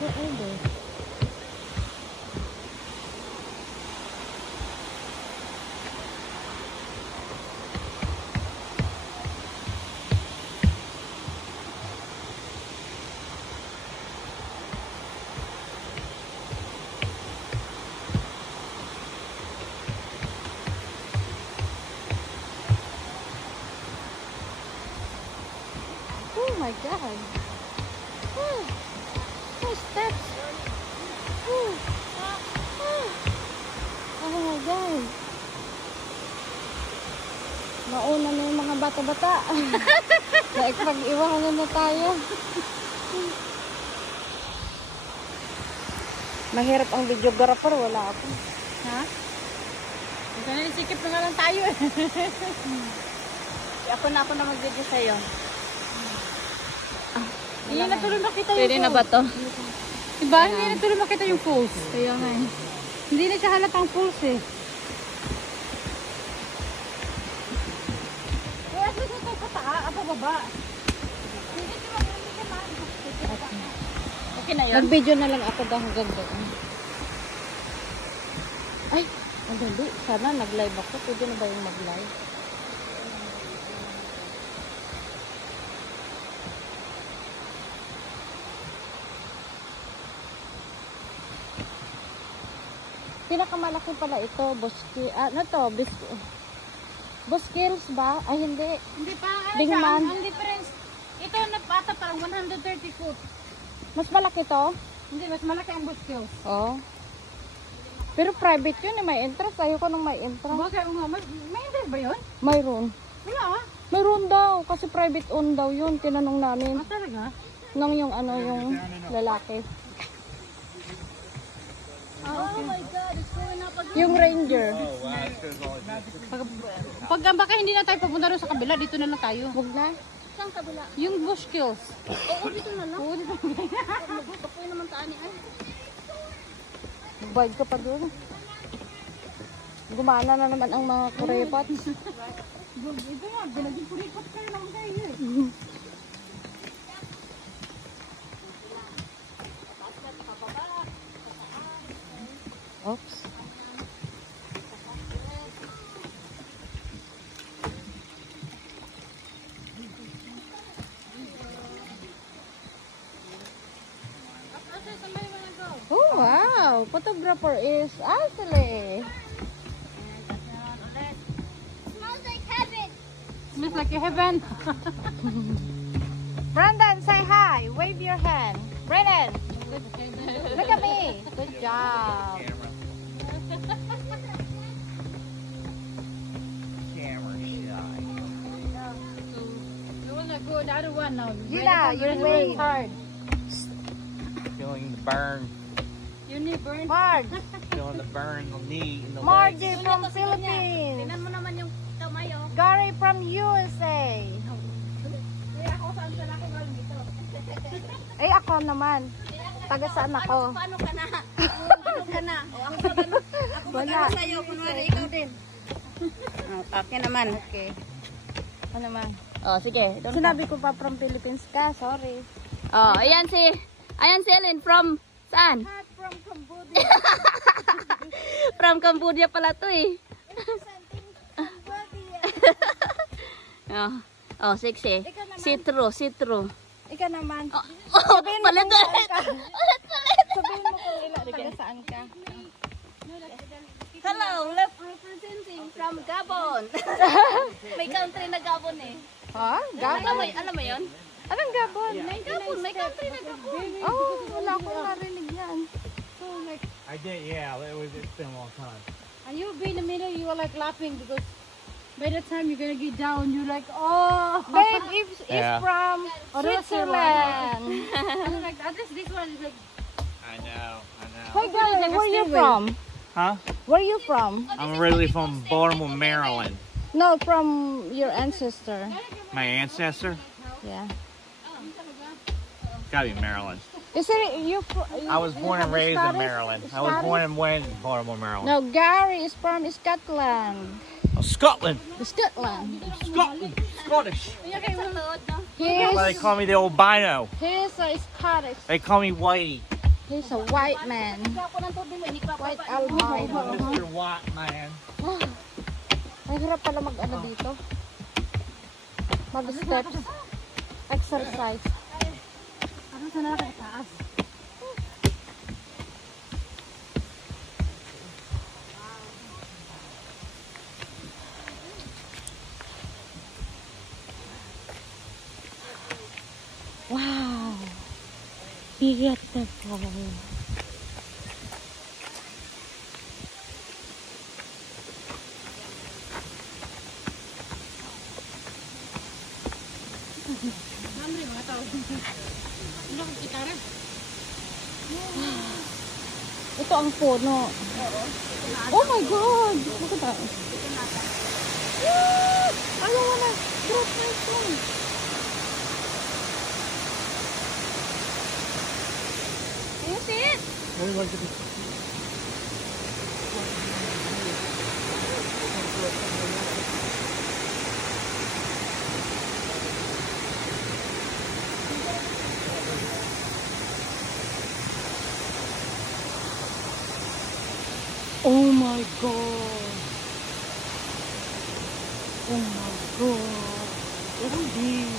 Where are they? Oh my God! Oh, oh steps! Oh, oh, oh my God! Nauna na yung mga bata-bata. Naipag-iwanan na tayo. Mahirap ang videographer, wala ako. Ha? Sikip na nga lang tayo eh. Ako na mag-video sa'yo. Hindi na tuloy makita yung Pwede na ba to? Diba? Hindi na tuloy makita yung pulse. Kaya nga eh. Hindi na siya halatang pulse eh. Kaya sa ito pataha, baba. Okay na yun? Nag-video na lang ako dahil hanggang doon. Ay, ang dali. Sana nag-live ako. Pwede na ba yung mag-live? Pinakamalaki pala ito, ano to? Boskills ba? Ay, hindi. Hindi pa, Dingman. ang difference. Ito nagpata parang 130 foot. Mas malaki to? Hindi, mas malaki ang Buskills. Oo. Pero private yun eh, may entrance. Ayoko nang may entrance. Bakit nga, may hindi ba yun? Mayroon. Wala ah. Mayroon daw, kasi private owned daw yun. Tinanong namin. Ah, talaga? Nang yung ano, yung lalaki. Oh my God, it's going up again. Yung Ranger. Pag baka hindi na tayo papunta doon sa kabila, dito na lang tayo. Huwag na. Saan kabila? Yung Buskills. Oo, dito na lang. Oo, dito na lang. Kapoy naman taani ay. Bayad ka pa doon. Gumana na naman ang mga kurepats. Ito nga, binaging kuripot kayo lang kayo eh. Oops. Oh wow, photographer is Ashley. Smells like heaven. Smells like heaven. Brandon, say hi. Wave your hand. Brandon, look at me. Good job. Camera shy. You wanna go the other one now. Yeah, you wave. Hard. Feeling the burn. You need burn. Marge. Feeling the burn in the knee and the Margie legs. from Philippines. Tingnan mo naman yung kamay oh. Gary from USA. Kaya ako saan sa laki galing dito. Eh ako naman. Taga saan ako? Paano ka na? Paano ka na? O ako ba ganun? Ako ba Wala. ganun sa'yo? Kunwari ikaw din. Okay naman. Okay. Ano naman? Oh, sige. Sinabi ko pa from Philippines ka. Sorry. Oh, ayan si Ellen from saan? From Cambodia. From Cambodia pala to eh. Oh, sexy. Citro. Ikaw naman. Oh, palit. Sabihin mo kung ilan taga saan ka. Hello, representing from Gabon. May country na Gabon eh. Ha? Gabon? Alam mo yun? Anong Gabon? May country na Gabon. Oh, wala akong narinig yan. So like, I did, yeah. It's been a long time. and you'll be in the middle, you are like laughing because by the time you're gonna get down, you're like, oh. Babe, it's Yeah. from Switzerland. And like, at least this one is like, I know. Hey, Gary, where you from? Huh? Where you from? I'm originally from Baltimore, Maryland. No, from your ancestor. My ancestor? Yeah. Gotta be Maryland. Is it you? I was born and raised in Scottish? Maryland. I was born and raised in Baltimore, Maryland. No, Gary is from Scotland. Oh, Scotland. Scotland. Scotland. Scottish. He's Well, they call me the albino. Scottish. They call me Whitey. He's a white man. White albino. Mr. White man. Ay, hirap pala mag-ano dito. Mag-steps. Exercise. Ano sa nakataas? Wow. Beautiful. Hambre mga tao. Ano kung kita rin? Ito ang puno. Oh my God! Look at that. I don't wanna drop my phone. You see it? Oh my God. Oh my God. Look at this.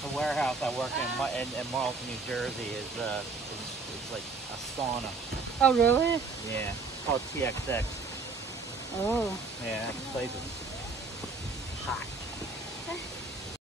The warehouse I work in Marlton, New Jersey is it's like a sauna. Oh really? Yeah, it's called TXX. Oh. Yeah, that place is